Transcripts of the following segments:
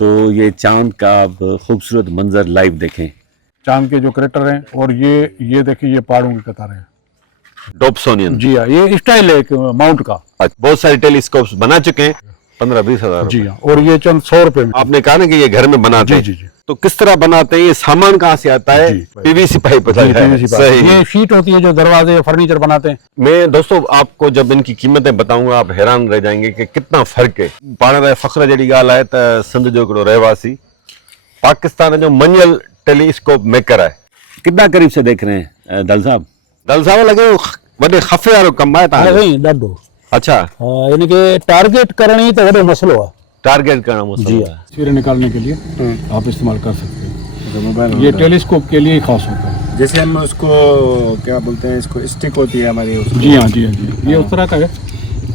तो ये चांद का आप खूबसूरत मंजर लाइव देखें। चांद के जो क्रेटर हैं, और ये देखिए, ये पहाड़ों की कतारें हैं। डॉप्सोनियन। जी हाँ, ये स्टाइल है एक माउंट का। बहुत सारे टेलीस्कोप्स बना चुके हैं, 15-20 हजार। जी हाँ, और ये चंद 100 रुपए में। आपने कहा ना कि ये घर में बनाते हैं। जी जी। तो किस तरह बनाते हैं, ये सामान कहाँ से आता है? PVC pipe. सही। ये शीट होती है जो दरवाजे फर्नीचर बनाते हैं। मैं दोस्तों आपको जब इनकी कीमतें बताऊंगा आप हैरान रह जाएंगे कि कितना फर्क है। पाण फख्र जड़ी गाल है तो सिंध जो हिकिड़ो रहवासी पाकिस्तान जो मंजल टेलीस्कोप मेकर है। कितना करीब से देख रहे हैं दल साहब? दल साहब लगे वॾे खफ़े वारो कमु आहे तव्हांजो? ॾाढो। अच्छा, यानी कि टारगेट करणी तो वॾो मसलो है। टारगेट करना मुझे। जी हाँ, तस्वीरें निकालने के लिए आप इस्तेमाल कर सकते हैं। ये टेलीस्कोप के लिए ही खास होता है। जैसे हम उसको क्या बोलते हैं, इसको स्टिक होती है हमारी उसको। जी हाँ जी हाँ जी, ये उस तरह का है।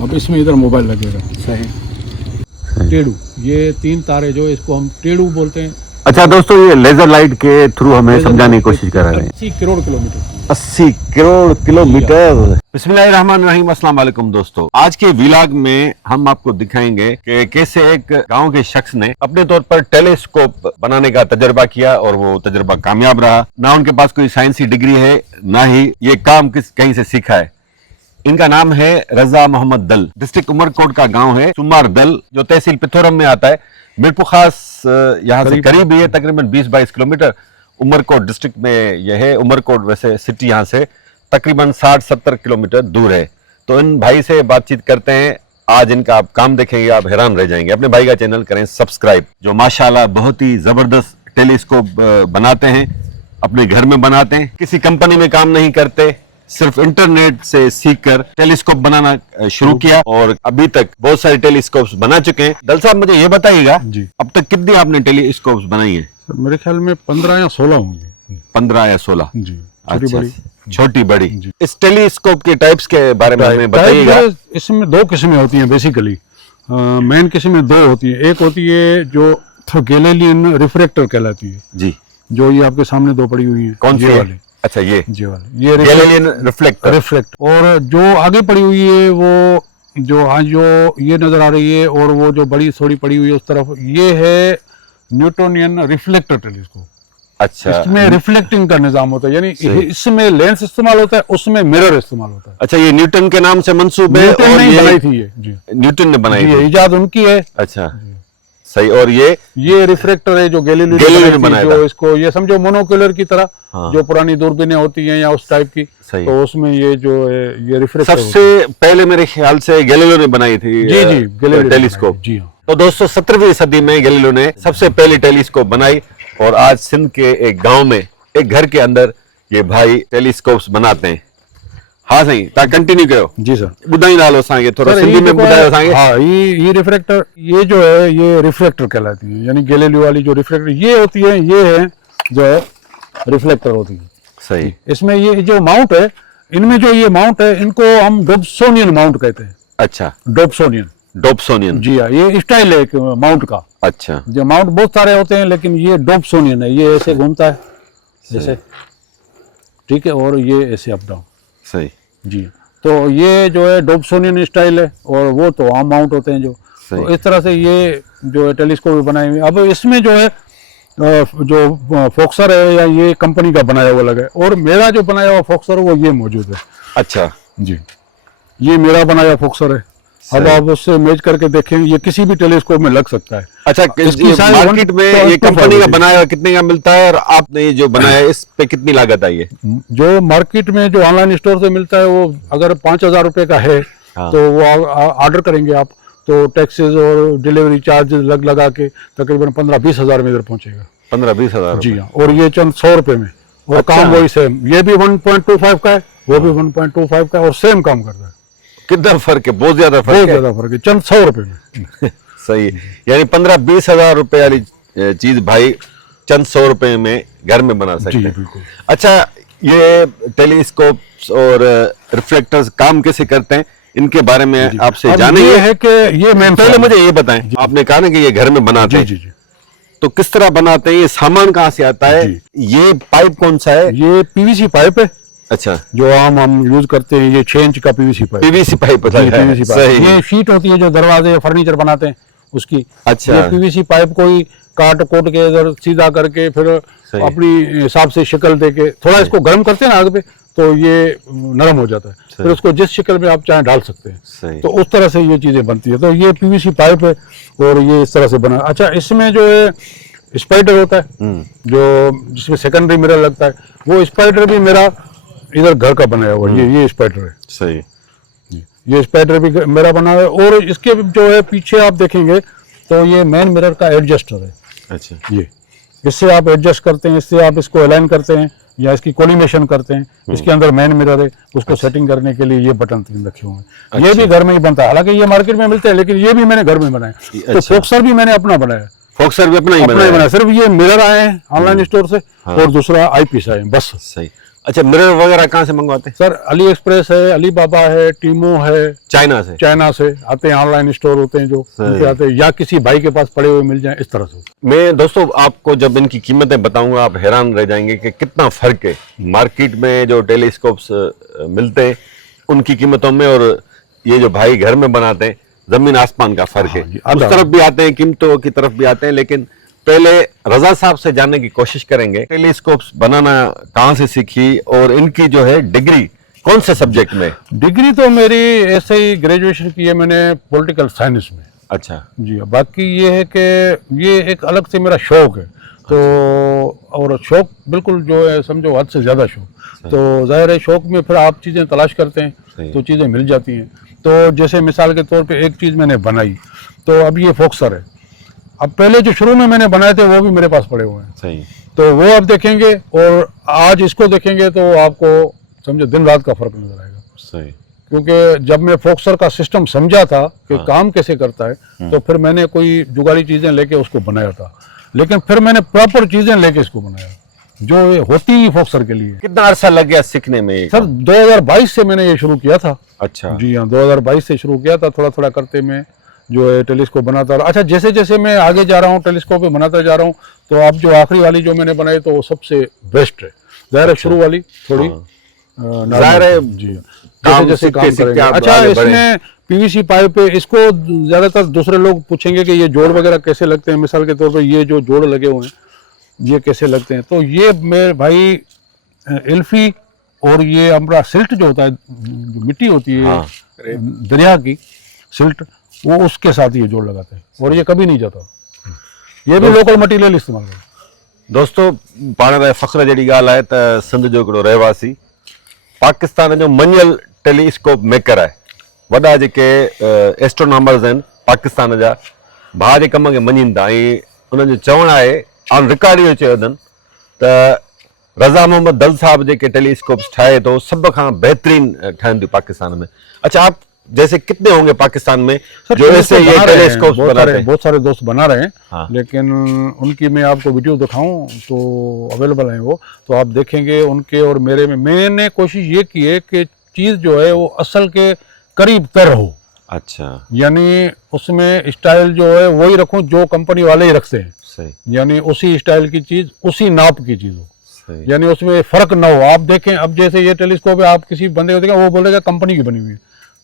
अब इसमें इधर मोबाइल लगेगा। सही। टेढ़ू, ये 3 तारे जो इसको हम टेढ़ू बोलते हैं। अच्छा दोस्तों, ये लेजर लाइट के थ्रू हमें समझाने की कोशिश कर रहे हैं। 80 करोड़ किलोमीटर। 80 करोड़ किलोमीटर। बिस्मिल्लाहिर्रहमानिर्रहीम। अस्सलाम वालेकुम दोस्तों, आज के व्लॉग में हम आपको दिखाएंगे कि कैसे एक गांव के शख्स ने अपने तौर पर टेलीस्कोप बनाने का तजर्बा किया और वो तजर्बा कामयाब रहा। ना उनके पास कोई साइंसी डिग्री है, ना ही ये काम कहीं से सीखा है। इनका नाम है रजा मोहम्मद दल। डिस्ट्रिक्ट उमरकोट का गांव है सुमार दल, जो तहसील पिथौरम में आता है। मीरपुर खास यहाँ से करीब ही है, तकरीबन 20-22 किलोमीटर। उमरकोट डिस्ट्रिक्ट में यह है। उमरकोट वैसे सिटी यहाँ से तकरीबन 60-70 किलोमीटर दूर है। तो इन भाई से बातचीत करते हैं। आज इनका आप काम देखेंगे, आप हैरान रह जाएंगे। अपने भाई का चैनल करें सब्सक्राइब, जो माशाल्लाह बहुत ही जबरदस्त टेलीस्कोप बनाते हैं, अपने घर में बनाते हैं। किसी कंपनी में काम नहीं करते, सिर्फ इंटरनेट से सीखकर टेलीस्कोप बनाना शुरू किया और अभी तक बहुत सारे टेलीस्कोप्स बना चुके हैं। दल साहब मुझे ये बताइएगा, अब तक कितनी आपने टेलीस्कोप्स बनाई है? मेरे ख्याल में 15 या 16 होंगे। 15 या 16 जी। छोटी बड़ी। इस टेलीस्कोप के टाइप्स के बारे में हमें बताइएगा। इसमें 2 किस्में होती हैं बेसिकली। मेन किस्में 2 होती हैं। एक होती है जो गैलीलियन रिफ्रैक्टर कहलाती है जी, जो ये आपके सामने 2 पड़ी हुई है। कौन सी वाली? अच्छा, ये गैलीलियन रिफ्लेक्टर। और जो आगे पड़ी हुई है वो जो ये नजर आ रही है, और वो जो बड़ी थोड़ी पड़ी हुई है उस तरफ, ये है न्यूटोनियन रिफ्लेक्टर टेलीस्कोप। अच्छा, इसमें रिफ्लेक्टिंग का निजाम होता है, यानी इसमें लेंस इस्तेमाल होता है, उसमें मिरर इस्तेमाल होता है। अच्छा, ये न्यूटन के नाम से मंसूब है और ये बनाई थी ये जी, न्यूटन ने बनाई थी, इजाद उनकी है। अच्छा सही। और ये रिफ्लेक्टर है जो गैलीलियो ने बनाया, जो इसको ये समझो मोनोकुलर की तरह। हाँ। जो पुरानी दूरबीनें होती हैं या उस टाइप की, तो उसमें ये जो है ये रिफ्लेक्टर सबसे पहले मेरे ख्याल से गैलीलियो ने बनाई थी। जी जी, गैलीलियो टेलीस्कोप। जी हाँ। तो दोस्तों 17वीं सदी में गैलीलियो ने सबसे पहली टेलीस्कोप बनाई और आज सिंध के एक गांव में एक घर के अंदर ये भाई टेलीस्कोप्स बनाते हैं। हाँ सही, ता कंटिन्यू करो। जी सर, बुधाईंदा हलो असांखे थोड़ा सिंधी में बुधायो असांखे। हाँ, ये रिफ्लेक्टर, ये जो है ये रिफ्लेक्टर कहलाती है, यानी गैलीलियो वाली जो रिफ्लेक्टर ये होती है, ये है जो है रिफ्लेक्टर होती है। सही। इसमें ये जो माउंट है, इनमें जो ये माउंट है, इनको हम डॉप्सोनियन माउंट कहते हैं। अच्छा, डॉप्सोनियन। जी हाँ, ये स्टाइल है एक माउंट का। अच्छा, जो माउंट बहुत सारे होते हैं, लेकिन ये डॉप्सोनियन है। ये ऐसे घूमता है जैसे, ठीक है, और ये ऐसे अप डाउन। सही जी। तो ये जो है डॉप्सोनियन स्टाइल है, और वो तो आम माउंट होते हैं जो। तो इस तरह से ये जो है टेलीस्कोप बनाए हुए। अब इसमें जो है जो फोक्सर है, या ये कंपनी का बनाया हुआ लगा है, और मेरा जो बनाया हुआ फोक्सर है वो ये मौजूद है। अच्छा जी, ये मेरा बनाया फोक्सर है। अब आप उससे मैच करके देखें, ये किसी भी टेलीस्कोप में लग सकता है। अच्छा, मार्केट में ये कंपनी का बनाया कितने का मिलता है, और आपने ये जो बनाया है इस पे कितनी लागत आई है? जो मार्केट में जो ऑनलाइन स्टोर से मिलता है, वो अगर 5000 रुपए का है, हाँ। तो वो ऑर्डर करेंगे आप, तो टैक्सेस और डिलीवरी चार्जेस लगा के तकरीबन 15-20 हजार में इधर पहुंचेगा। 15-20 हजार? जी हाँ। और ये चंद 100 रुपए में, और अच्छा। काम वही सेम, ये भी 1.25 का है, वो भी 1.25 का है, और सेम काम करता है। कितना फर्क है? बहुत ज्यादा फर्क है, चंद 100 रुपए में। सही, यानी 15-20 हजार रुपए वाली चीज भाई चंद 100 रुपए में घर में बना सकते हैं। बिल्कुल। अच्छा, ये टेलीस्कोप्स और रिफ्लेक्टर्स काम कैसे करते हैं, इनके बारे में आपसे जानेंगे। ये है कि ये पहले मुझे ये बताएं, आपने कहा ना कि ये घर में बनाते हैं, तो किस तरह बनाते हैं, ये सामान कहाँ से आता है, ये पाइप कौन सा है? ये पीवीसी पाइप है। अच्छा, जो हम यूज करते हैं, ये 6 इंच का पीवीसी पाइप। PVC pipe. ये शीट होती है जो दरवाजे फर्नीचर बनाते हैं, उसकी। अच्छा। ये पीवीसी पाइप को ही काट कोट के इधर सीधा करके फिर सही। अपनी हिसाब से शक्ल देके थोड़ा इसको गर्म करते हैं ना आग पे, तो ये नरम हो जाता है, फिर उसको जिस शक्ल में आप चाहें डाल सकते हैं। सही। तो उस तरह से ये चीजें बनती है। तो ये पीवीसी पाइप है और ये इस तरह से बना। अच्छा, इसमें जो है स्पाइडर होता है जो जिसमें सेकेंडरी मिरर लगता है, वो स्पाइडर भी मेरा इधर घर का बनाया हुआ है। ये स्पाइडर है। सही। ये स्पाइडर भी मेरा बना हुआ है। और इसके जो है पीछे आप देखेंगे तो ये मेन मिरर का एडजस्टर है। अच्छा। ये इससे आप एडजस्ट करते हैं, इससे आप इसको अलाइन करते हैं या इसकी कोलिमेशन करते हैं। इसके अंदर मेन मिरर है, उसको सेटिंग करने के लिए ये बटन तीन रखे हुए हैं। ये भी घर में ही बनता है, हालांकि ये मार्केट में मिलते हैं, लेकिन ये भी मैंने घर में बनाया। तो फोक्सर भी मैंने अपना बनाया। फोक्सर भी अपना ही बनाया, सिर्फ ये मिरर आए हैं ऑनलाइन स्टोर से और दूसरा आईपीस आए हैं, बस। सही। अच्छा, मिरर वगैरह कहाँ से मंगवाते हैं सर? अली एक्सप्रेस है, अलीबाबा है, टीमो है, चाइना से आते हैं। ऑनलाइन स्टोर होते हैं जो उनके आते हैं, या किसी भाई के पास पड़े हुए मिल जाएं, इस तरह से। मैं दोस्तों आपको जब इनकी कीमतें बताऊंगा आप हैरान रह जाएंगे कि कितना फर्क है मार्केट में जो टेलीस्कोप्स मिलते हैं उनकी कीमतों में और ये जो भाई घर में बनाते हैं, जमीन आसमान का फर्क है। उस तरफ भी आते हैं, कीमतों की तरफ भी आते हैं, लेकिन पहले रजा साहब से जानने की कोशिश करेंगे टेलीस्कोप्स बनाना कहाँ से सीखी और इनकी जो है डिग्री कौन से सब्जेक्ट में? डिग्री तो मेरी ऐसे ही ग्रेजुएशन की है मैंने पॉलिटिकल साइंस में। अच्छा जी, बाकी ये है कि ये एक अलग से मेरा शौक है। तो और शौक बिल्कुल जो है समझो हद से ज़्यादा शौक। तो जाहिर है शौक में फिर आप चीज़ें तलाश करते हैं तो चीज़ें मिल जाती हैं। तो जैसे मिसाल के तौर पे एक चीज़ मैंने बनाई, तो अब ये फोक्सर है। अब पहले जो शुरू में मैंने बनाए थे वो भी मेरे पास पड़े हुए हैं। सही। तो वो आप देखेंगे और आज इसको देखेंगे तो आपको समझो दिन रात का फर्क नजर आएगा। सही। क्योंकि जब मैं फोक्सर का सिस्टम समझा था कि काम कैसे करता है, तो फिर मैंने कोई जुगाड़ी चीजें लेके उसको बनाया था, लेकिन फिर मैंने प्रॉपर चीजें लेके इसको बनाया जो ये होती ही फोक्सर के लिए। कितना अरसा लग गया सीखने में? सर 2022 से मैंने ये शुरू किया था। अच्छा। जी हाँ, 2022 से शुरू किया था। थोड़ा थोड़ा करते मैं जो है टेलीस्कोप बनाता रहा। अच्छा, जैसे जैसे मैं आगे जा रहा हूँ टेलीस्कोप भी बनाता जा रहा हूँ, तो अब जो आखिरी वाली जो मैंने बनाई तो वो सबसे बेस्ट है। जाहिर है शुरू वाली थोड़ी जाहिर है जी जैसे जैसे काम करेंगे। अच्छा, इसमें पीवीसी पाइप है, इसको ज्यादातर दूसरे लोग पूछेंगे कि ये जोड़ वगैरह कैसे लगते हैं। मिसाल के तौर पर ये जो जोड़ लगे हुए हैं ये कैसे लगते हैं, तो ये मेरे भाई एल्फी और ये हमारा सिल्ट जो होता है, जो मिट्टी होती है दरिया की सिल्ट, वो उसके साथ ये जोड़ लगाते हैं और ये कभी नहीं जाता। ये भी लोकल मटेरियल इस्तेमाल करते हैं। दोस्तों पाण लाइ फ़ख्र जहिड़ी ॻाल्हि आहे त सिंध जो हिकिड़ो रहवासी पाकिस्तान जो मञियल टेलीस्कोप मेकर आहे। वॾा जेके एस्ट्रोनॉमर्स आहिनि पाकिस्तान जा भाउ जे कम खे मञीनि था ऐं उन्हनि जो चवणु आहे, ऑन रिकॉर्ड इहो चयो अथनि त रज़ा मोहम्मद दल साहब जेके टेलीस्कोप्स ठाहे थो सभ खां बहितरीन ठहनि थियूं पाकिस्तान में। अच्छा, आप जैसे कितने होंगे पाकिस्तान में जो ऐसे ये टेलीस्कोप्स बनाते हैं? बहुत सारे दोस्त बना रहे हैं। हाँ। लेकिन उनकी मैं आपको वीडियो दिखाऊं तो अवेलेबल है वो, तो आप देखेंगे उनके और मेरे में। मैंने कोशिश ये की है कि चीज़ जो है वो असल के करीब तर हो। अच्छा। यानी उसमें स्टाइल जो है वही रखूं जो कंपनी वाले ही रखते हैं। सही। यानी उसी स्टाइल की चीज़, उसी नाप की चीज़ हो, सही। यानी उसमें फर्क ना हो। आप देखें, अब जैसे ये टेलीस्कोप है, आप किसी बंदे को देखें वो बोलेगा कंपनी की बनी हुई है,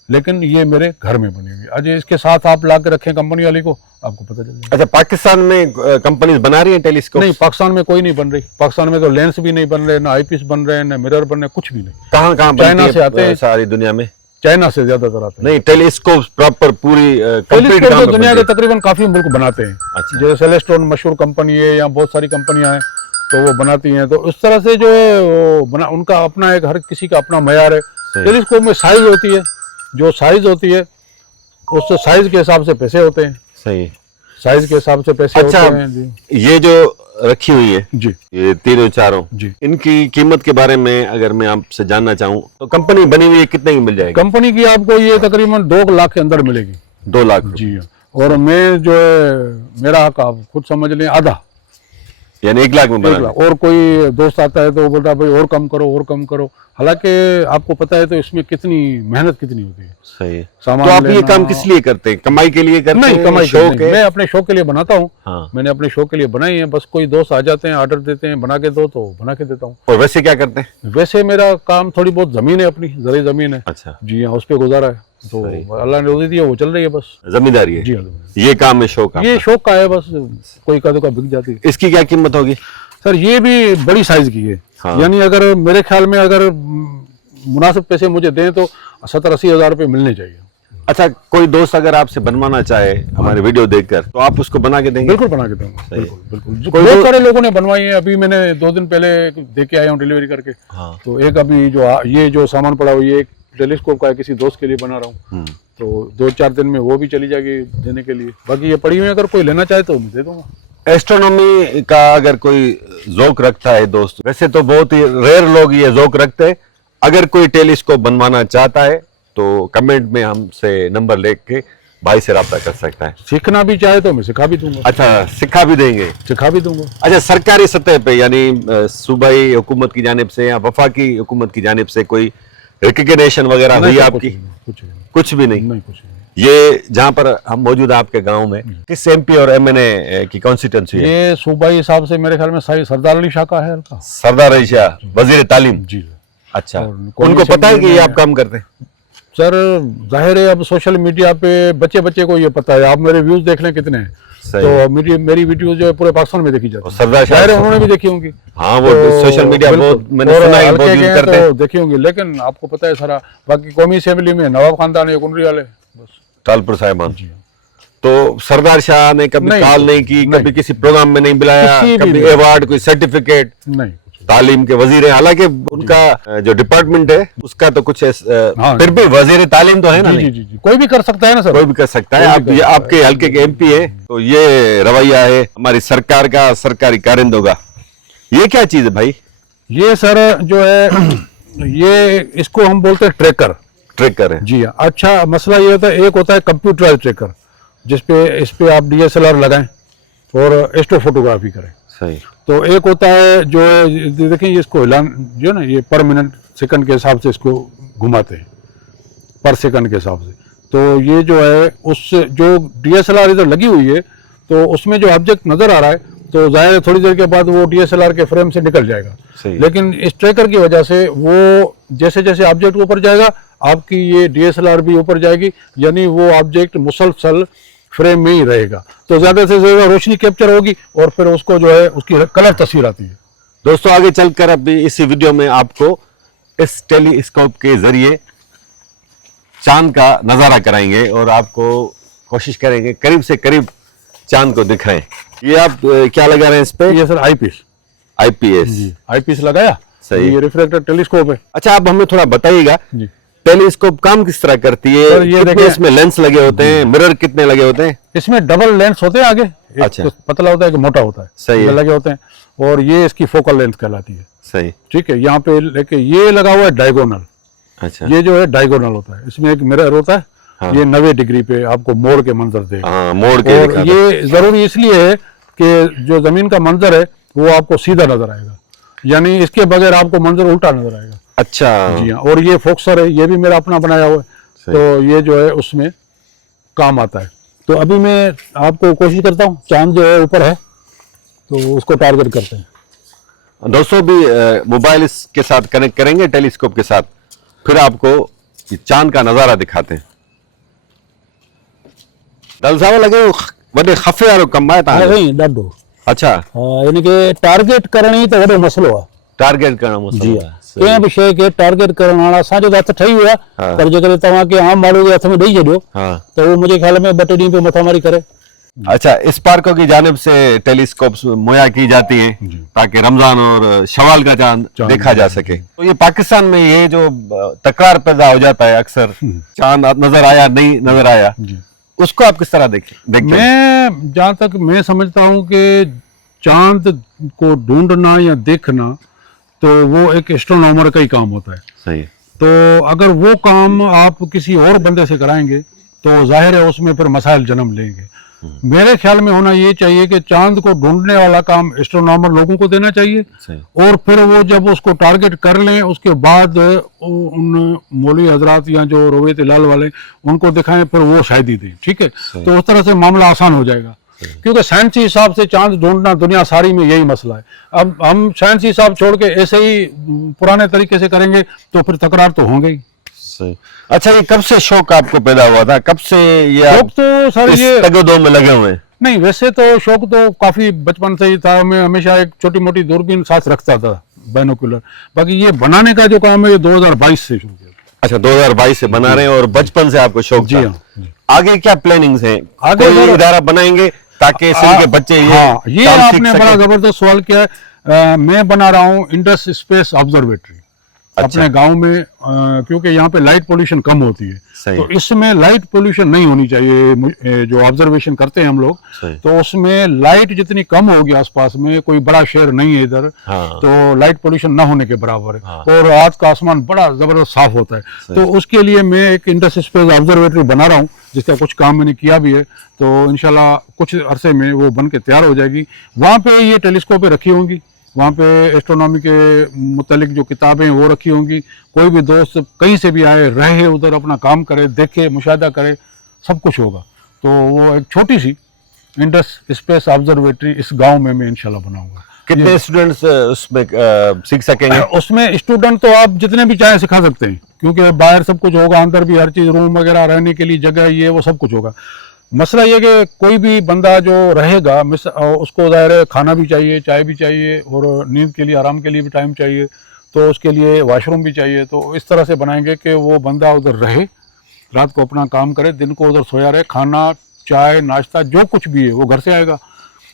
लेकिन ये मेरे घर में बनी हुई है। आज इसके साथ आप ला के रखें कंपनी वाली को, आपको पता चल जाएगा। अच्छा, पाकिस्तान में कंपनीज बना रही हैं टेलीस्कोप? नहीं, पाकिस्तान में कोई नहीं बन रही। पाकिस्तान में तो लेंस भी नहीं बन रहे, ना आईपीस बन रहे हैं, ना मिरर बन रहे, कुछ भी नहीं। कहाँ कहाँ चाइना से आते हैं, सारी दुनिया में? चाइना से ज्यादातर आते हैं। नहीं, टेलीस्कोप प्रॉपर पूरी टेलीस्कोप तो दुनिया के तकरीबन काफी मुल्क बनाते हैं। अच्छा। जैसे सेलेस्टोन मशहूर कंपनी है, या बहुत सारी कंपनियां हैं तो वो बनाती हैं। तो उस तरह से जो है वो बना, उनका अपना एक, हर किसी का अपना मयार है। टेलीस्कोप में साइज होती है, जो साइज होती है उस साइज के हिसाब से पैसे होते हैं। सही। साइज के हिसाब से पैसे अच्छा, होते हैं जी। ये जो रखी हुई है जी, ये तीनों चारों जी, इनकी कीमत के बारे में अगर मैं आपसे जानना चाहूँ तो कंपनी बनी हुई है कितने की मिल जाएगी? कंपनी की आपको ये तकरीबन 2 लाख के अंदर मिलेगी। 2 लाख जी। और मैं जो है मेरा हक आप खुद समझ लें आधा, यानी 1 लाख में 1 बना। लाख। और कोई दोस्त आता है तो वो बोलता है भाई और कम करो, और कम करो। हालांकि आपको पता है तो इसमें कितनी मेहनत कितनी होती है। सही। सामान तो आप ये लेना- काम किस लिए करते हैं? कमाई के लिए करते नहीं, हैं? कमाई शौक शौक है? मैं अपने शौक के लिए बनाता हूँ। हाँ। मैंने अपने शौक के लिए बनाई है। बस कोई दोस्त आ जाते हैं, ऑर्डर देते हैं, बना के दो तो बना के देता हूँ। और वैसे क्या करते हैं? वैसे मेरा काम थोड़ी बहुत जमीन है, अपनी जरी जमीन है। अच्छा। जी हाँ, उस पर गुजारा है। तो अल्लाह ने रोजी दी है, वो चल रही है बस। जमींदारी है जी हाँ, ये काम है, शौक ये शौक का है बस, कोई का बिक जाती है। इसकी क्या कीमत होगी? सर ये भी बड़ी साइज की है। हाँ। यानी अगर मेरे ख्याल में अगर मुनासिब पैसे मुझे दें तो 70-80 हज़ार रुपये मिलने चाहिए। अच्छा, कोई दोस्त अगर आपसे बनवाना चाहे हमारे वीडियो देखकर, तो आप उसको बना के देंगे? बिल्कुल बना के दूंगा, बिल्कुल। बहुत सारे लोगों ने बनवाई है, अभी मैंने 2 दिन पहले दे के आया हूँ डिलीवरी करके। हाँ। तो एक अभी ये जो सामान पड़ा हुआ है, ये एक टेलीस्कोप का है, किसी दोस्त के लिए बना रहा हूँ। तो 2-4 दिन में वो भी चली जाएगी देने के लिए। बाकी ये पड़ी हुई है, अगर कोई लेना चाहे तो मैं दे दूंगा। एस्ट्रोनॉमी का अगर कोई ज़ौक रखता है दोस्त, वैसे तो बहुत ही रेयर लोग ये ज़ौक रखते हैं, अगर कोई टेलीस्कोप बनवाना चाहता है तो कमेंट में हमसे नंबर लेके भाई से रब्ता कर सकता है। सीखना भी चाहे तो मैं सिखा भी दूंगा। अच्छा, सिखा भी देंगे? सिखा भी दूंगा। अच्छा, सरकारी सतह पे यानी सूबाई हुकूमत की जानिब से या वफाकी हुकूमत की जानिब से कोई रिकग्निशन वगैरह हुई आपकी? कुछ भी नहीं। नहीं, कुछ नहीं। ये जहाँ पर हम मौजूद है आपके गांव में, किस एमपी और एमएनए की कॉन्स्टिट्यूंसी है? ये सूबाई हिसाब से मेरे ख्याल में सरदार अली शाह का है हल्का। सरदार अली शाह, वजीर तालीम। जी। अच्छा, और उनको पता है कि ये आप काम करते हैं? सर जाहिर है, अब सोशल मीडिया पे बच्चे को ये पता है। आप मेरे व्यूज देख लें कितने हैं, तो मेरी वीडियो जो है पूरे पाकिस्तान में देखी जाती है। सरदार शाह उन्होंने भी देखी होंगी। हाँ, वो सोशल मीडिया बहुत मैंने सुना है बहुत यूज करते हैं, देखी होंगी। लेकिन आपको पता है सारा, बाकी कौमी असेंबली में नवाब खानदान है, कुनरी वाले बस, टालपुर साहिबान। तो सरदार शाह ने कभी कॉल नहीं की, कभी किसी प्रोग्राम में नहीं बुलाया, कभी अवार्ड, कोई सर्टिफिकेट नहीं? तालीम के वजीर हैं, हालांकि उनका जो डिपार्टमेंट है उसका तो कुछ फिर भी वजीर तालीम तो है ना? जी। कोई भी कर सकता है ना सर, कोई भी कर सकता है। आप ये आपके हल्के के एमपी है, तो ये रवैया है हमारी सरकार का, सरकारी कारिंदों का। ये क्या चीज है भाई? ये सर जो है ये इसको हम बोलते हैं ट्रैकर है। जी हाँ। अच्छा, मसला ये होता है, एक होता है कंप्यूटराइज ट्रैकर, इस पे आप DSLR लगाएं और एस्ट्रो फोटोग्राफी करें। सही। तो एक होता है जो है, देखें इसको हिलान जो है ना, ये पर मिनट सेकंड के हिसाब से इसको घुमाते हैं, पर सेकंड के हिसाब से। तो ये जो है उससे जो DSLR इधर लगी हुई है, तो उसमें जो ऑब्जेक्ट नजर आ रहा है, तो जाहिर है थोड़ी देर के बाद वो DSLR के फ्रेम से निकल जाएगा। लेकिन इस ट्रैकर की वजह से वो जैसे जैसे ऑब्जेक्ट ऊपर जाएगा, आपकी ये DSLR भी ऊपर जाएगी, यानी वो ऑब्जेक्ट मुसलसल फ्रेम में ही रहेगा। तो ज्यादा से ज्यादा रोशनी कैप्चर होगी और फिर उसको जो है उसकी कलर तस्वीर आती है। दोस्तों, आगे चलकर अभी इस वीडियो में आपको इस टेलीस्कोप के जरिए चांद का नजारा कराएंगे और आपको कोशिश करेंगे करीब से करीब चांद को दिखाएं। ये आप क्या लगा रहे हैं इस पे? ये सर आईपीएस लगाया। सही। ये रिफ्लेक्टर टेलीस्कोप है। अच्छा, अब हमें थोड़ा बताइएगा टेलीस्कोप काम किस तरह करती है? ये देखिए, इसमें लेंस लगे होते हैं, मिरर कितने लगे होते हैं? इसमें डबल लेंस होते हैं आगे, अच्छा। तो पतला होता है कि मोटा होता है। सही है। लगे होते हैं, और ये इसकी फोकल लेंथ कहलाती है। सही। ठीक है। यहाँ पे लेके ये लगा हुआ है डायगोनल। अच्छा। ये जो है डायगोनल होता है, इसमें एक मिरर होता है। हाँ। ये 90 डिग्री पे आपको मोड़ के मंजर देगा। हाँ, मोड़ के। और ये जरूरी इसलिए है कि जो जमीन का मंजर है वो आपको सीधा नजर आएगा, यानी इसके बगैर आपको मंजर उल्टा नजर आएगा। अच्छा। जी हाँ। और ये फोक्सर है, ये भी मेरा अपना बनाया हुआ है, तो ये जो है उसमें काम आता है। तो अभी मैं आपको कोशिश करता हूँ, चांद जो है ऊपर है तो उसको टारगेट करते हैं। दोस्तों भी मोबाइल इसके साथ कनेक्ट करेंगे टेलीस्कोप के साथ, फिर आपको चांद का नजारा दिखाते हैं। दल साहब लगे वडे खफे वालो कम है ता नहीं डाडो। अच्छा। यानी कि टारगेट करणी तो वडो मसलो है। टारगेट करणो मसलो है। कंहिं बि शइ खे टारगेट करण वाला असांजो त हथ ठही वियो आहे, पर जेकर तव्हांखे आम माण्हू जे हथ में ॾेई छॾियो त उहो मुंहिंजे ख्याल में 2-3 ॾींहं पे मथामारी करे। अच्छा, इस पार्कों की जानिब से टेलीस्कोप मुहैया की जाती है ताकि रमजान और शवाल का चांद देखा जा सके। तो ये पाकिस्तान में ये जो तकरार पैदा हो जाता है अक्सर, चांद नजर आया नहीं नजर आया, उसको आप किस तरह देखते? मैं जहाँ तक मैं समझता हूँ कि चांद को ढूंढना या देखना तो वो एक एस्ट्रोनॉमर का ही काम होता है। सही। तो अगर वो काम आप किसी और बंदे से कराएंगे तो जाहिर है उसमें फिर मसाइल जन्म लेंगे। मेरे ख्याल में होना ये चाहिए कि चांद को ढूंढने वाला काम एस्ट्रोनॉमर लोगों को देना चाहिए, और फिर वो जब उसको टारगेट कर लें उसके बाद उन मौलवी हजरात या जो रवैयत लाल वाले उनको दिखाएं, फिर वो शायदी दें। ठीक है। तो उस तरह से मामला आसान हो जाएगा, क्योंकि साइंसी हिसाब से चांद ढूंढना दुनिया सारी में यही मसला है। अब हम साइंसी हिसाब छोड़ के ऐसे ही पुराने तरीके से करेंगे तो फिर तकरार तो होंगे ही। सही। अच्छा, ये कब से शौक आपको पैदा हुआ था, कब से ये शौक आप तो सर इस ये तगोदो में लगे हुए हैं? नहीं, वैसे तो शौक तो काफी बचपन से ही था। मैं हमेशा एक छोटी मोटी दूरबीन साथ रखता था, बाइनोकुलर। बाकी ये बनाने का जो काम है ये 2022 से शुरू किया। अच्छा, 2022 से बना रहे हैं और बचपन से आपको शौक जी था। हाँ, जी। आगे क्या प्लानिंग्स हैं? आगे कोई सर- इदारा बनाएंगे ताकि सिंध के बच्चे ये हाँ, ये काम सीख आपने सकें? बड़ा जबरदस्त सवाल किया है। मैं बना रहा हूँ इंडस स्पेस ऑब्जर्वेटरी अच्छा। अपने गांव में, क्योंकि यहाँ पे लाइट पोल्यूशन कम होती है। सही। तो इसमें लाइट पोल्यूशन नहीं होनी चाहिए। जो ऑब्जर्वेशन करते हैं हम लोग, सही। तो उसमें लाइट जितनी कम होगी आसपास में, कोई बड़ा शहर नहीं है इधर, हाँ। तो लाइट पोल्यूशन ना होने के बराबर है। हाँ। और आज का आसमान बड़ा जबरदस्त साफ होता है। तो उसके लिए मैं एक इंडस स्पेस ऑब्जर्वेटरी बना रहा हूँ, जिसका कुछ काम मैंने किया भी है। तो इंशाल्लाह कुछ अरसे में वो बन के तैयार हो जाएगी। वहाँ पे ये टेलीस्कोपें रखी होंगी, वहाँ पे एस्ट्रोनॉमी के मुतालिक जो किताबें वो रखी होंगी। कोई भी दोस्त कहीं से भी आए, रहे उधर, अपना काम करे, देखे, मुशाहिदा करे, सब कुछ होगा। तो वो एक छोटी सी इंडस स्पेस ऑब्जर्वेटरी इस गांव में मैं इंशाल्लाह बनाऊंगा। कितने स्टूडेंट्स उसमें सीख सकेंगे? उसमें स्टूडेंट तो आप जितने भी चाहे सिखा सकते हैं, क्योंकि बाहर सब कुछ होगा, अंदर भी हर चीज़, रूम वगैरह, रहने के लिए जगह, ये वो सब कुछ होगा। मसला ये कि कोई भी बंदा जो रहेगा उसको ज़ाहिर है खाना भी चाहिए, चाय भी चाहिए, और नींद के लिए, आराम के लिए भी टाइम चाहिए। तो उसके लिए वॉशरूम भी चाहिए। तो इस तरह से बनाएंगे कि वो बंदा उधर रहे, रात को अपना काम करे, दिन को उधर सोया रहे, खाना, चाय, नाश्ता जो कुछ भी है वो घर से आएगा।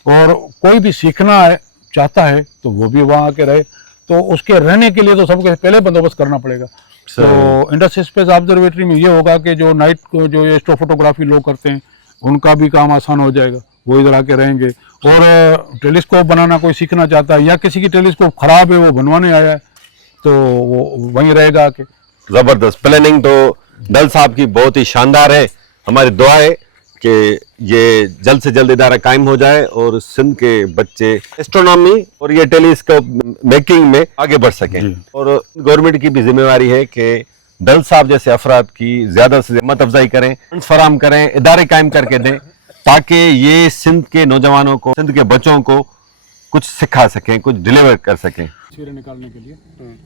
और कोई भी सीखना है चाहता है तो वो भी वहाँ आके रहे। तो उसके रहने के लिए तो सबके पहले बंदोबस्त करना पड़ेगा। तो इंडस स्पेस ऑब्जर्वेटरी में ये होगा कि जो नाइट को जो एस्ट्रोफोटोग्राफी लोग करते हैं उनका भी काम आसान हो जाएगा, वो इधर आके रहेंगे। और टेलीस्कोप बनाना कोई सीखना चाहता है, या किसी की टेलीस्कोप खराब है वो बनवाने आया है, तो वो वहीं रहेगा आके। जबरदस्त प्लानिंग तो दल साहब की बहुत ही शानदार है। हमारी दुआ है कि ये जल्द से जल्द इदारा कायम हो जाए और सिंध के बच्चे एस्ट्रोनॉमी और ये टेलीस्कोप मेकिंग में आगे बढ़ सकें। और गवर्नमेंट की भी जिम्मेवारी है कि दल साहब जैसे अफराद की ज्यादा से हिम्मत अफजाई करें, फंड्स फराम करें, इदारे कायम करके दें, ताकि ये सिंध के नौजवानों को, सिंध के बच्चों को कुछ सिखा सकें, कुछ डिलीवर कर सकें। तस्वीरें निकालने के लिए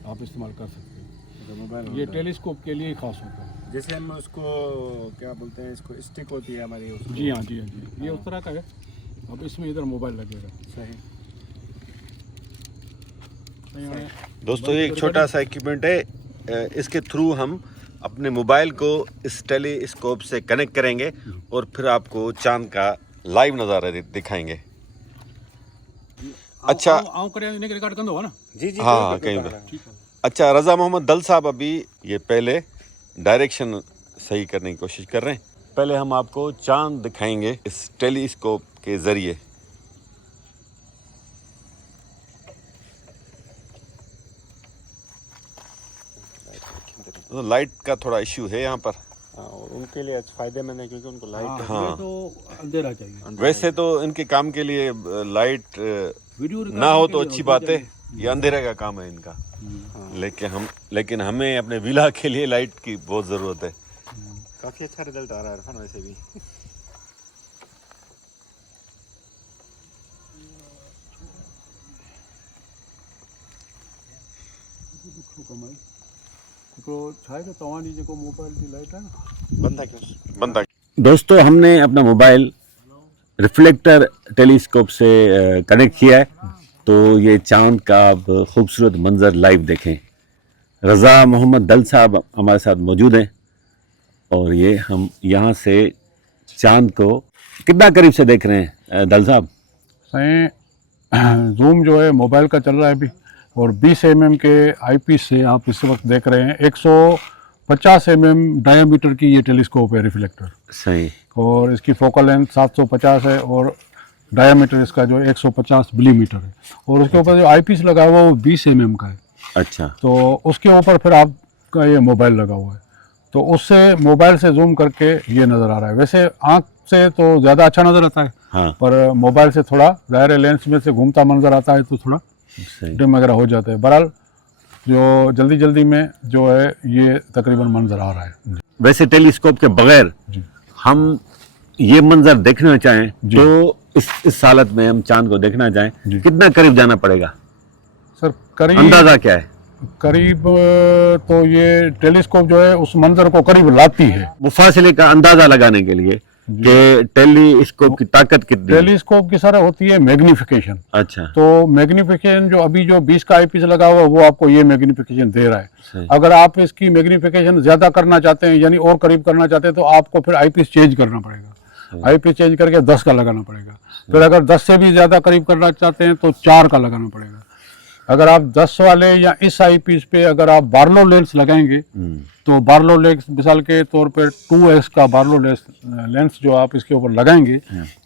आप इस्तेमाल कर सकते हैं। मोबाइल ये टेलीस्कोप के लिए खास होता है। जैसे हम उसको क्या बोलते हैं, इसको स्टिक होती है हमारी उसको। जी हाँ, जी हाँ, जी। ये उस तरह का है। अब इसमें इधर मोबाइल लगेगा। सही। दोस्तों, ये एक छोटा सा इक्विपमेंट है, इसके थ्रू हम अपने मोबाइल को इस टेलीस्कोप से कनेक्ट करेंगे और फिर आपको चांद का लाइव नज़ारा दिखाएंगे। अच्छा, रिकॉर्ड कर दो ना। जी जी। हाँ, कहीं पे। अच्छा, रज़ा मोहम्मद दल साहब अभी ये पहले डायरेक्शन सही करने की कोशिश कर रहे हैं। पहले हम आपको चांद दिखाएंगे इस टेलीस्कोप के ज़रिए। तो लाइट का थोड़ा इश्यू है यहाँ पर। हाँ, और उनके लिए फायदेमंद है क्योंकि उनको लाइट हाँ। तो अंधेरा चाहिए। वैसे तो इनके काम के लिए लाइट ना हो तो अच्छी बात है, ये अंधेरे का काम है इनका। लेकिन हमें अपने विला के लिए लाइट की बहुत ज़रूरत है। काफ़ी अच्छा रिजल्ट आ रहा है इरफान वैसे भी। दोस्तों, हमने अपना मोबाइल रिफ्लेक्टर टेलीस्कोप से कनेक्ट किया है, तो ये चांद का आप खूबसूरत मंजर लाइव देखें। रज़ा मोहम्मद दल साहब हमारे साथ मौजूद हैं और ये हम यहाँ से चांद को कितना करीब से देख रहे हैं दल साहब? जूम जो है मोबाइल का चल रहा है अभी, और 20 mm के आईपीस से आप इस वक्त देख रहे हैं। 150 mm डायमीटर की ये टेलीस्कोप है, रिफ्लेक्टर। सही। और इसकी फोकल लेंथ 750 है और डायमीटर इसका जो 150 मिलीमीटर है। और उसके ऊपर जो आईपीस लगा हुआ है वो 20 mm का है। अच्छा। तो उसके ऊपर फिर आपका ये मोबाइल लगा हुआ है, तो उससे मोबाइल से जूम करके ये नज़र आ रहा है। वैसे आँख से तो ज़्यादा अच्छा नज़र आता है। हाँ। पर मोबाइल से थोड़ा ज़ाहिर लेंस में से घूमता मंजर आता है तो थोड़ा डिम वगैरह हो जाता है। बहरहाल जो जल्दी जल्दी में जो है ये तकरीबन मंजर आ रहा है। वैसे टेलीस्कोप के बगैर हम ये मंजर देखना चाहें तो इस हालत में हम चांद को देखना चाहें, कितना करीब जाना पड़ेगा सर? करीब अंदाजा क्या है? करीब तो ये टेलीस्कोप जो है उस मंजर को करीब लाती है। मुफासिले का अंदाजा लगाने के लिए कि टेलीस्कोप की ताकत कितनी है। टेलीस्कोप की सर होती है मैग्निफिकेशन। अच्छा, तो मैग्निफिकेशन जो अभी जो 20 का आईपीस लगा हुआ है वो आपको ये मैग्निफिकेशन दे रहा है। सही। अगर आप इसकी मैग्निफिकेशन ज्यादा करना चाहते हैं यानी और करीब करना चाहते हैं तो आपको फिर आईपीस चेंज करना पड़ेगा। आईपीस चेंज करके 10 का लगाना पड़ेगा। फिर अगर 10 से भी ज्यादा करीब करना चाहते हैं तो 4 का लगाना पड़ेगा। अगर आप 10 वाले या इस आईपीस पे अगर आप बार्लो लेंस लगाएंगे तो बार्लो लेंस मिसाल के तौर पे 2x का बार्लो लेंस जो आप इसके ऊपर लगाएंगे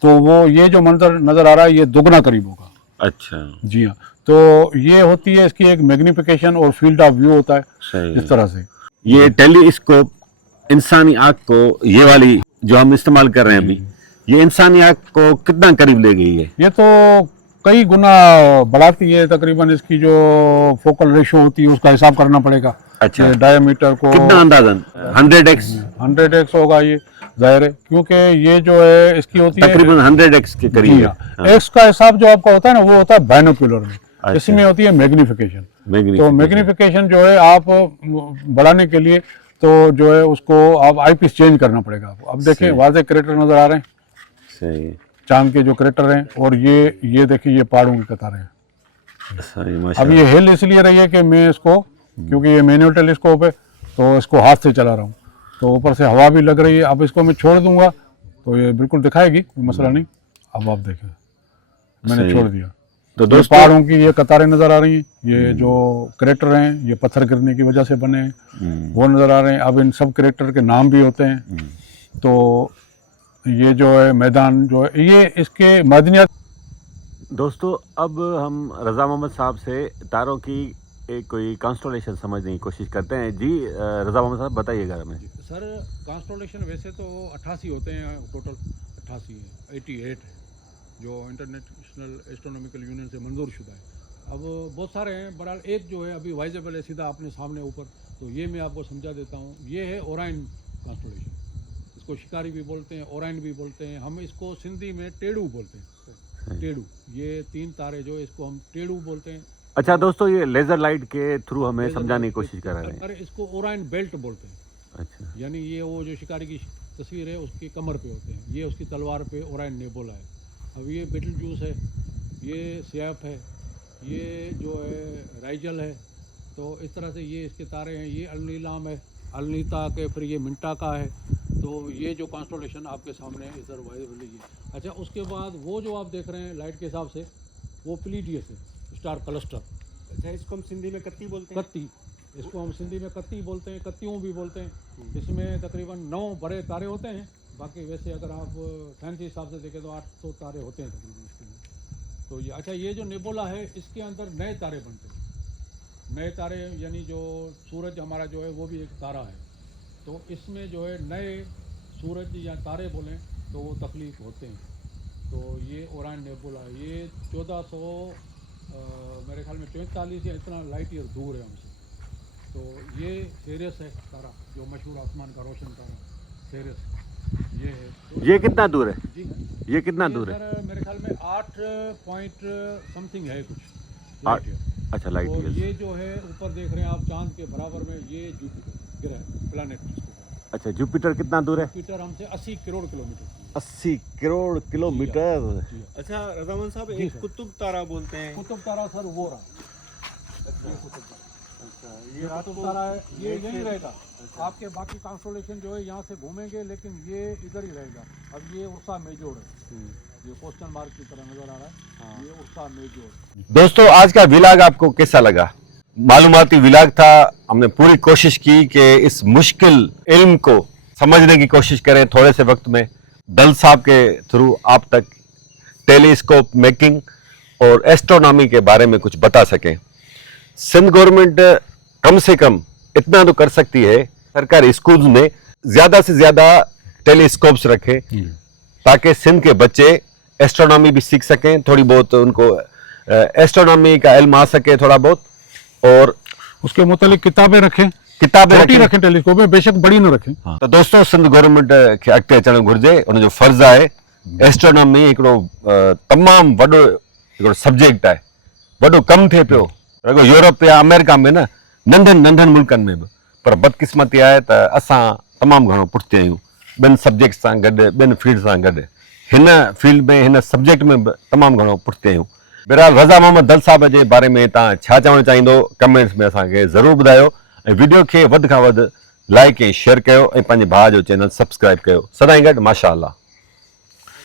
तो वो ये जो मंजर नजर आ रहा है ये दुगना करीब होगा। अच्छा, जी हाँ, तो ये होती है इसकी एक मैग्निफिकेशन और फील्ड ऑफ व्यू होता है। सही। इस तरह से ये टेलीस्कोप इंसानी आँख को, ये वाली जो हम इस्तेमाल कर रहे हैं अभी, ये इंसानी आँख को कितना करीब ले गई है? ये तो कई गुना बढ़ाती है। तकरीबन इसकी जो फोकल रेशियो होती है उसका हिसाब करना पड़ेगा। अच्छा, डायमीटर को कितना अंदाजन 100x 100x होगा ये, जाहिर है, क्योंकि ये जो है इसकी होती है तकरीबन 100x के करीब जी है। हाँ। एक्स का हिसाब जो आपका होता है ना वो होता है बाइनोक्यूलर में। अच्छा। इसमें होती है मैग्निफिकेशन। तो मैग्नीफिकेशन। मैग्निफिकेशन जो है आप बढ़ाने के लिए तो जो है उसको आप आईपीस चेंज करना पड़ेगा आपको। अब देखिए वाज़े क्रेटर नजर आ रहे हैं, सही, चांद के जो क्रेटर हैं, और ये देखिए ये पहाड़ों की कतारें हैं। सही, अब माशाल्लाह। ये हिल इसलिए रही है कि मैं इसको, क्योंकि ये मैनुअल टेलीस्कोप है तो इसको हाथ से चला रहा हूँ, तो ऊपर से हवा भी लग रही है। अब इसको मैं छोड़ दूंगा तो ये बिल्कुल दिखाएगी, कोई मसला नहीं। अब आप देखें मैंने सही। छोड़ दिया तो ये दोस्तों, पहाड़ों की ये कतारें नजर आ रही हैं। ये जो क्रेटर हैं ये पत्थर गिरने की वजह से बने हैं, वो नजर आ रहे हैं। अब इन सब क्रेटर के नाम भी होते हैं। तो ये जो है मैदान जो है ये इसके मादनियात। दोस्तों अब हम रज़ा मोहम्मद साहब से तारों की एक कोई कॉन्स्टलेशन समझने की कोशिश करते हैं। जी रज़ा मोहम्मद साहब बताइएगा हमें। सर कॉन्स्टलेशन वैसे तो 88 होते हैं, टोटल 88 है, 88 है जो इंटरनेशनल एस्ट्रोनॉमिकल यूनियन से मंजूर शुदा है। अब बहुत सारे हैं, बहरहाल एक जो है अभी वाइजेबल है सीधा अपने सामने ऊपर, तो ये मैं आपको समझा देता हूँ। ये है ओराइन कॉन्स्टलेशन, इसको शिकारी भी बोलते हैं, ओराइन भी बोलते हैं। हम इसको सिंधी में टेड़ू बोलते हैं। टेड़ू, ये 3 तारे जो है इसको हम टेड़ू बोलते हैं। अच्छा दोस्तों, ये लेजर लाइट के थ्रू हमें समझाने की कोशिश कर रहे हैं। अरे इसको ओराइन बेल्ट बोलते हैं। अच्छा, यानी ये वो जो शिकारी की तस्वीर है उसकी कमर पे होते हैं, ये उसकी तलवार पे ओराइन नेबुला है। अब ये बिटल जूस है, ये सैफ है, ये जो है राइजल है। तो इस तरह से ये इसके तारे हैं। ये अलनीलाम है, अलनीता के, फिर ये मिंटा का है। तो ये जो कॉन्स्टलेशन आपके सामने इधर वाइजेबल है। अच्छा, उसके बाद वो जो आप देख रहे हैं लाइट के हिसाब से वो प्लीटियस है, स्टार क्लस्टर। अच्छा, इसको हम सिंधी में कत्ती बोलते हैं। कत्ती, इसको हम सिंधी में कत्ती बोलते हैं, कत्तियों भी बोलते हैं। इसमें तकरीबन 9 बड़े तारे होते हैं। बाकी वैसे अगर आप फैंसी हिसाब से देखें तो 800 तारे होते हैं तकरीबन इसके में। तो ये अच्छा, ये जो नेबुला है इसके अंदर नए तारे बनते हैं। नए तारे यानी जो सूरज हमारा जो है वो भी एक तारा है, तो इसमें जो है नए सूरज या तारे बोलें तो वो तख्लीक होते हैं। तो ये ओराइन नेबुला है, ये 1400 मेरे ख्याल में 44 या इतना लाइट ईयर दूर है हमसे। तो ये सेरियस है तारा, जो मशहूर आसमान का रोशन तारा सेरियस ये है। तो ये कितना दूर है? जी हाँ, ये कितना दूर है? सर मेरे ख्याल में 8 पॉइंट समथिंग है कुछ 8 लाइट ईयर। अच्छा, लाइट और ईयर्स। ये जो है ऊपर देख रहे हैं आप चांद के बराबर में, ये जुपिटर ग्रह प्लैनेट जिसको कहते हैं। अच्छा, जुपिटर कितना दूर है? जुपिटर हमसे 80 करोड़ किलोमीटर दूर 80 करोड़ किलोमीटर। है। जी हाँ। अच्छा रजामन साहब, जी एक सर। कुतुब तारा बोलते हैं। कुतुब तारा सर वो रहा, ये कुतुब तारा। अच्छा, ये कुतुब तारा है, ये यही रहेगा। आपके बाकी कॉन्स्टलेशन जो है यहाँ से घूमेंगे, लेकिन ये इधर ही रहेगा। अब ये उर्सा मेजोर है, ये क्वेश्चन मार्क की तरह नजर आ रहा है। ये उर्सा मेजोर। दोस्तों आज का विलाग आपको कैसा लगा? मालूमाती विलाग था। हमने पूरी कोशिश की कि इस मुश्किल इल्म को समझने की कोशिश करें थोड़े से वक्त में। दल साहब के थ्रू आप तक टेलीस्कोप मेकिंग और एस्ट्रोनॉमी के बारे में कुछ बता सकें। सिंध गवर्नमेंट कम से कम इतना तो कर सकती है, सरकारी स्कूल्स में ज्यादा से ज्यादा टेलीस्कोप्स रखें ताकि सिंध के बच्चे एस्ट्रोनॉमी भी सीख सकें, थोड़ी बहुत उनको एस्ट्रोनॉमी का इल्म आ सके थोड़ा बहुत, और उसके मुतालिक किताबें रखें, किताबें छोटी रखें टेलीस्कोप में, बेशक बड़ी न रखें। तो दोस्तों सिंध गवर्नमेंट खे अॻिते अचणु घुरिजे। उन जो फर्ज़ आहे, एस्ट्रोनॉमी हिकिड़ो तमामु वॾो हिकिड़ो सब्जेक्ट आहे, वॾो कमु थिए पियो। रुॻो यूरोप या अमेरिका में न, नंढनि नंढनि मुल्कनि में बि, पर बदकिस्मती आहे त असां तमामु घणो पुठिते आहियूं ॿिनि सब्जेक्ट सां गॾु, ॿिनि फील्ड सां गॾु। हिन फील्ड में, हिन सब्जेक्ट में बि तमामु घणो पुठिते आहियूं। बहरहाल रज़ा मोहम्मद दल साहब जे बारे में तव्हां छा चवणु चाहींदो, कमेंट्स में असांखे ज़रूरु ॿुधायो ऐं वीडियो खे वधि खां वधि लाइक ऐं शेयर कयो ऐं पंहिंजे भाउ जो चैनल सब्सक्राइब कयो। सदाईं गॾु, माशा अल्लाह।